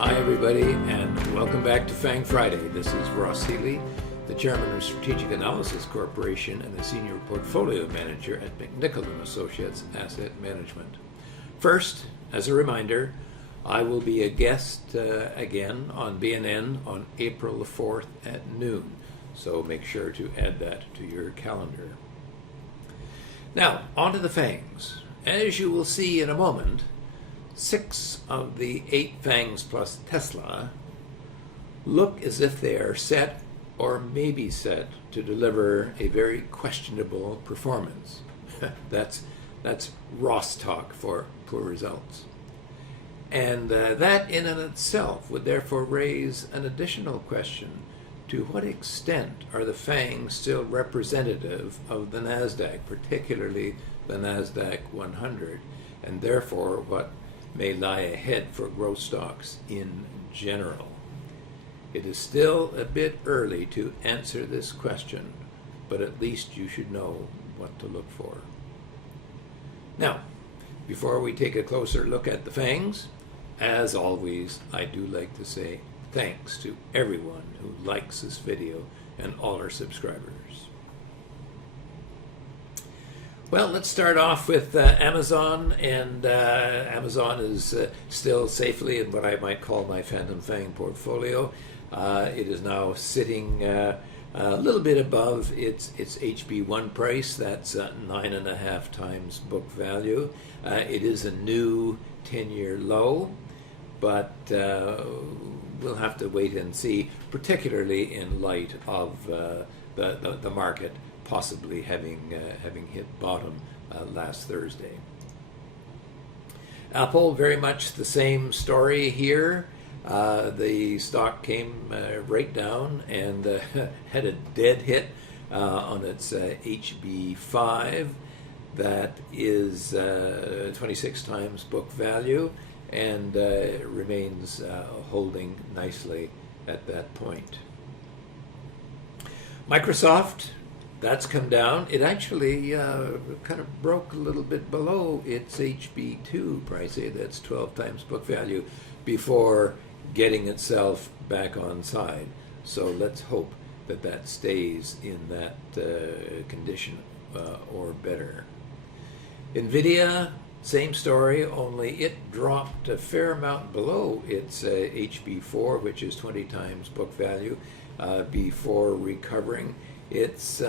Hi everybody, and welcome back to FANG Friday. This is Ross Healy, the Chairman of Strategic Analysis Corporation and the Senior Portfolio Manager at McNichol & Associates Asset Management. First, as a reminder, I will be a guest again on BNN on April the 4th at noon, so make sure to add that to your calendar. Now, on to the FANGs. As you will see in a moment, 6 of the 8 FANGs plus Tesla look as if they are set or maybe set to deliver a very questionable performance. That's Ross talk for poor results. And that in and itself would therefore raise an additional question: to what extent are the FANGs still representative of the NASDAQ, particularly the NASDAQ 100, and therefore what may lie ahead for growth stocks in general? It is still a bit early to answer this question, but at least you should know what to look for. Now, before we take a closer look at the FANGs, as always, I do like to say thanks to everyone who likes this video and all our subscribers. Well, let's start off with Amazon, and Amazon is still safely in what I might call my Phantom FANG portfolio. It is now sitting a little bit above its HB1 price. That's 9.5 times book value. It is a new 10-year low, but we'll have to wait and see, particularly in light of the market possibly having hit bottom last Thursday. Apple, very much the same story here. The stock came right down and had a dead hit on its HB5. That is 26 times book value, and remains holding nicely at that point. Microsoft, that's come down. It actually kind of broke a little bit below its HB2 price. That's 12 times book value before getting itself back on side. So let's hope that that stays in that condition or better. NVIDIA, same story, only it dropped a fair amount below its HB4, which is 20 times book value, before recovering. It's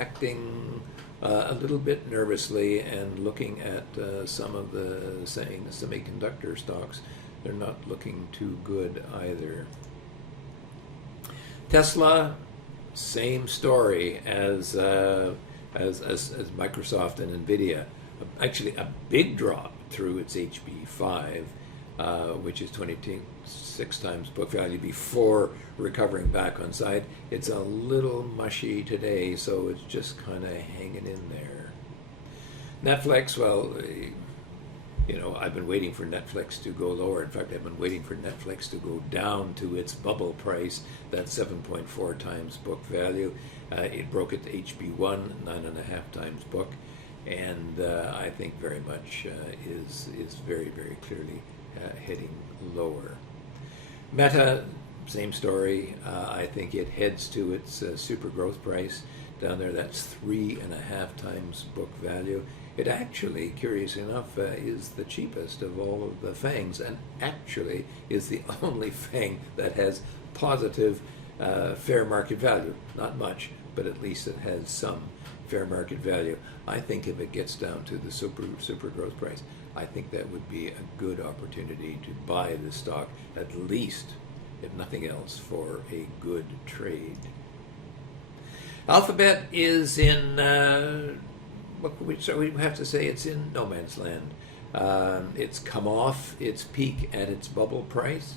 acting a little bit nervously and looking at some of the semiconductor stocks. They're not looking too good either. Tesla, same story as Microsoft and NVIDIA. Actually, a big drop through its HB5, which is 26 times book value, before recovering back on side. It's a little mushy today, so it's just kind of hanging in there. Netflix, well, I've been waiting for Netflix to go lower. In fact, I've been waiting for Netflix to go down to its bubble price, that's 7.4 times book value. It broke its HB1, 9.5 times book, and I think very much is very, very clearly heading lower. Meta, same story. I think it heads to its super growth price down there. That's 3.5 times book value. It actually, curious enough, is the cheapest of all of the FANGs, and actually is the only FANG that has positive fair market value. Not much, but at least it has some fair market value. I think if it gets down to the super growth price, I think that would be a good opportunity to buy the stock, at least, if nothing else, for a good trade. Alphabet is in, we have to say it's in no man's land. It's come off its peak at its bubble price.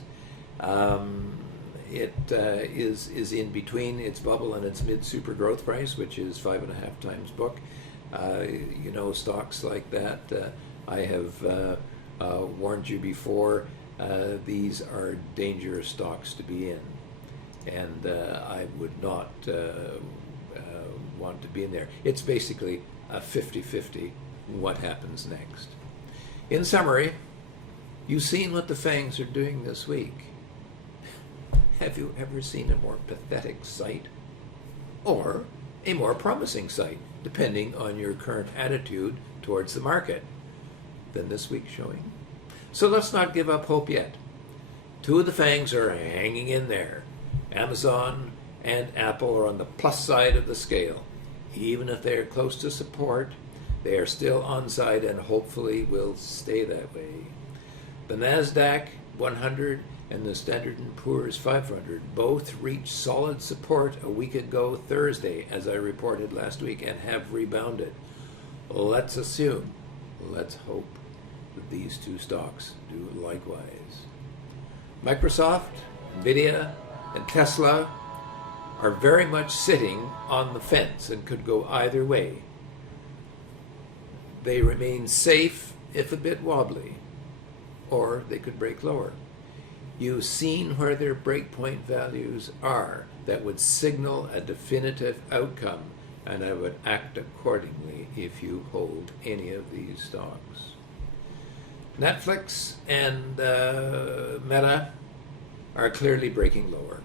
It is in between its bubble and its mid-super growth price, which is 5.5 times book. Stocks like that, I have warned you before, these are dangerous stocks to be in. And I would not want to be in there. It's basically a 50-50 what happens next. In summary, You've seen what the FANGs are doing this week. Have you ever seen a more pathetic sight? Or a more promising sight, depending on your current attitude towards the market, than this week's showing? So let's not give up hope yet. Two of the FANGs are hanging in there. Amazon and Apple are on the plus side of the scale. Even if they are close to support, they are still on side and hopefully will stay that way. The NASDAQ 100 and the Standard & Poor's 500 both reached solid support a week ago Thursday, as I reported last week, and have rebounded. Let's assume, let's hope, that these two stocks do likewise. Microsoft, Nvidia, and Tesla are very much sitting on the fence and could go either way. They remain safe, if a bit wobbly, or they could break lower. You've seen where their breakpoint values are that would signal a definitive outcome, and I would act accordingly if you hold any of these stocks. Netflix and Meta are clearly breaking lower,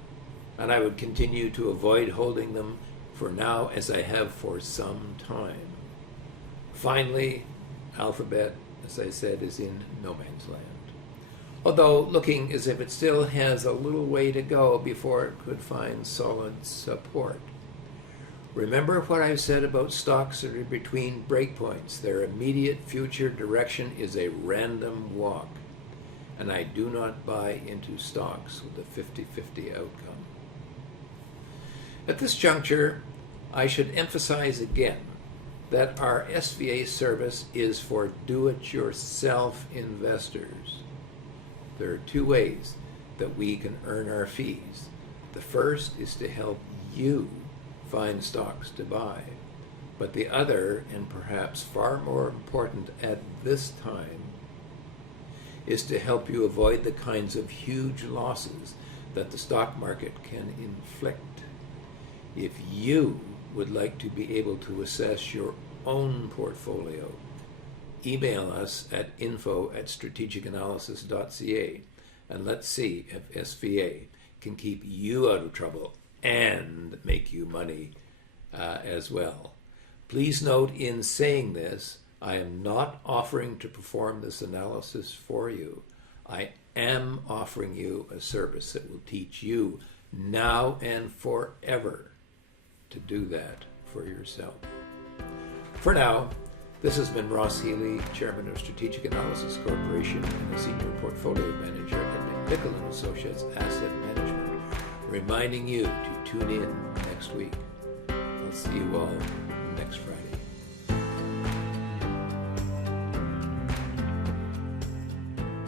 and I would continue to avoid holding them for now, as I have for some time. Finally, Alphabet, as I said, is in no man's land, although looking as if it still has a little way to go before it could find solid support. Remember what I said about stocks that are between breakpoints. Their immediate future direction is a random walk, and I do not buy into stocks with a 50-50 outcome. At this juncture, I should emphasize again that our SVA service is for do-it-yourself investors. There are two ways that we can earn our fees. The first is to help you find stocks to buy, but the other, and perhaps far more important at this time, is to help you avoid the kinds of huge losses that the stock market can inflict. If you would like to be able to assess your own portfolio, email us at info@strategicanalysis.ca, and let's see if SVA can keep you out of trouble and make you money as well. Please note, in saying this, I am not offering to perform this analysis for you. I am offering you a service that will teach you now and forever to do that for yourself. For now, this has been Ross Healy, Chairman of Strategic Analysis Corporation and a Senior Portfolio Manager at McNichol & Associates Asset Management, reminding you to tune in next week. I'll see you all next Friday.